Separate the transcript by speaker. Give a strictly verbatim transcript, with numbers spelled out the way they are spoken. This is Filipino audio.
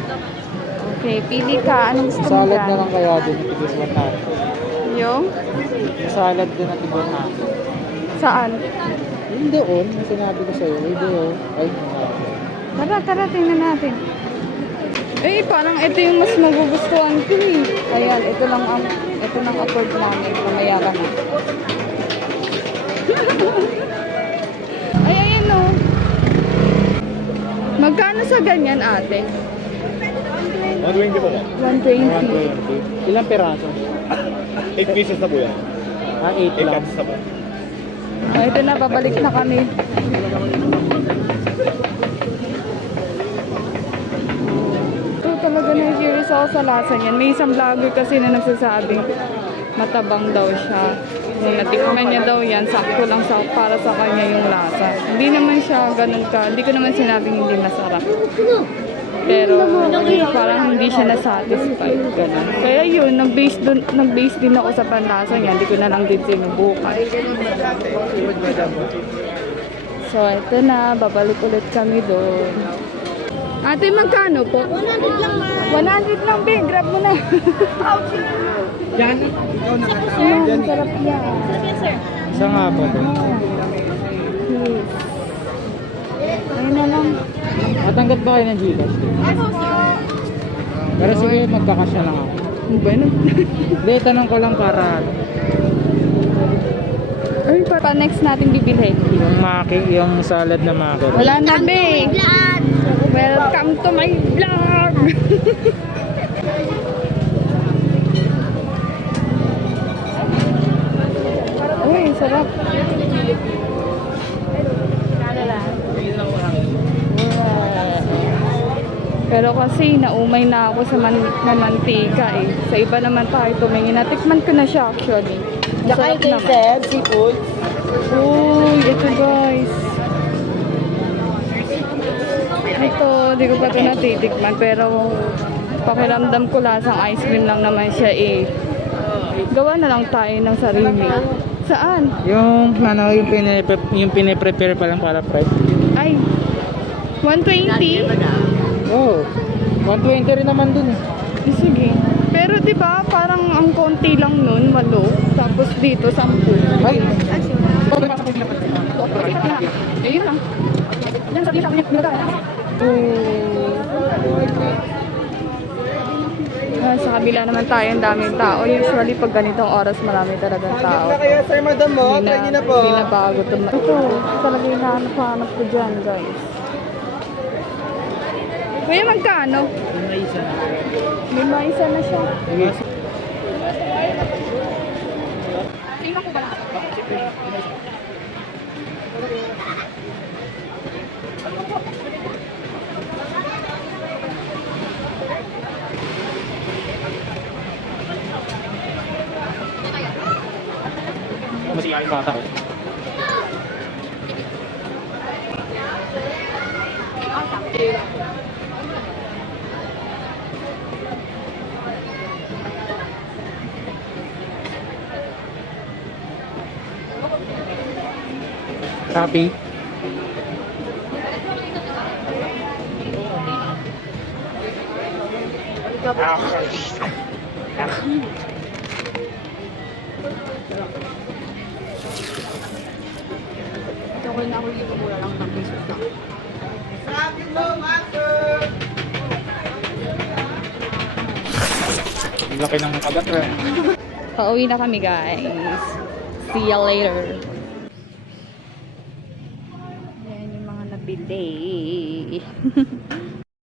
Speaker 1: Okay, pili ka. Anong gusto mo
Speaker 2: Salad na
Speaker 1: dyan?
Speaker 2: lang kaya din at tigis one hundred.
Speaker 1: Yung?
Speaker 2: Yung salad din at tigis one hundred.
Speaker 1: Saan?
Speaker 2: Yung doon, yung sinabi ko sa'yo, yung doon. Ay,
Speaker 1: Tara, tara, tingnan natin. Eh, parang ito yung mas magugustuhan ko eh. Ayan, ito lang ang, ito lang afford namin. Mamaya ka na. Ay, ayan o. Magkano sa ganyan, ate?
Speaker 3: one twenty po ba?
Speaker 1: one twenty.
Speaker 2: one twenty. Ilang peraso?
Speaker 3: eight pieces na po yan.
Speaker 2: Ah, eight
Speaker 3: eight
Speaker 2: lang.
Speaker 3: cuts na po.
Speaker 1: Oh, ito na, babalik na kami. Ito talaga na-curious ako sa lasa niyan. May isang vlogger kasi na nagsasabing matabang daw siya. Nung natikman niya daw yan, sakto lang sa, para sa kanya yung lasa. Hindi naman siya ganun ka, hindi ko naman sinabing hindi masarap. Pero parang hindi siya na-satisfied. Ganun. Kaya yun, nag-base, dun, nag-base din ako sa panlasa niya. Hindi ko na lang din sinubukan. So, ito na. Babalik ulit kami doon. Ate, magkano po? one hundred lang, ma. one hundred lang, be. Grab mo na.
Speaker 2: Yan? Ikaw nakatawag
Speaker 1: Ayan,
Speaker 2: dyan.
Speaker 1: sarap yan.
Speaker 2: Isa nga po.
Speaker 1: Yes. Ayun na lang.
Speaker 2: Matanggap ba kayo ng Gcash? Pero sige, magkakasya lang ako.
Speaker 1: Ano ba yun?
Speaker 2: Hindi, tanong ko lang para
Speaker 1: Ay, pa next natin bibilhin.
Speaker 2: yung maki, yung salad na maki.
Speaker 1: Wala na, be. Welcome to my vlog. Uy, sarap. Pero kasi naumay na ako sa man na mantika eh. Sa iba naman tayo tumingin. Natikman ko na siya actually. Masarap naman.
Speaker 2: seafood.
Speaker 1: Uy, ito guys. Ito, di ko pa ito natitikman. Pero pakiramdam ko lasang ice cream lang naman siya eh. Gawa na lang tayo ng sarili. Saan?
Speaker 2: Yung ano, yung pinipre yung piniprepare pa lang para fry.
Speaker 1: Ay, one twenty?
Speaker 2: Oh, one twenty rin naman dun eh.
Speaker 1: Eh, sige. Pero di ba parang ang konti lang nun, walo. Tapos dito, sampu.
Speaker 2: Ay!
Speaker 1: Ayun lang. Yan, sabi sa akin yung Ah, sa kabila naman tayo, ang daming tao. Usually, pag ganitong oras, marami talagang tao.
Speaker 3: kaya sir, madam mo?
Speaker 1: Hindi na, hindi na bago ito. Ito, talaga yung hanap-hanap ko dyan, guys. Kuya, magkano?
Speaker 2: May isa na.
Speaker 1: Lima isa na siya.
Speaker 2: Sige.
Speaker 1: Tingnan ko ba lang?
Speaker 2: Masiyay yung bata ko. Happy?
Speaker 1: Ito ko na ako yung mura lang ng pesos na.
Speaker 2: Ang laki ng kagat eh.
Speaker 1: Pauwi na kami, guys. See ya later. Yan yung mga nabili.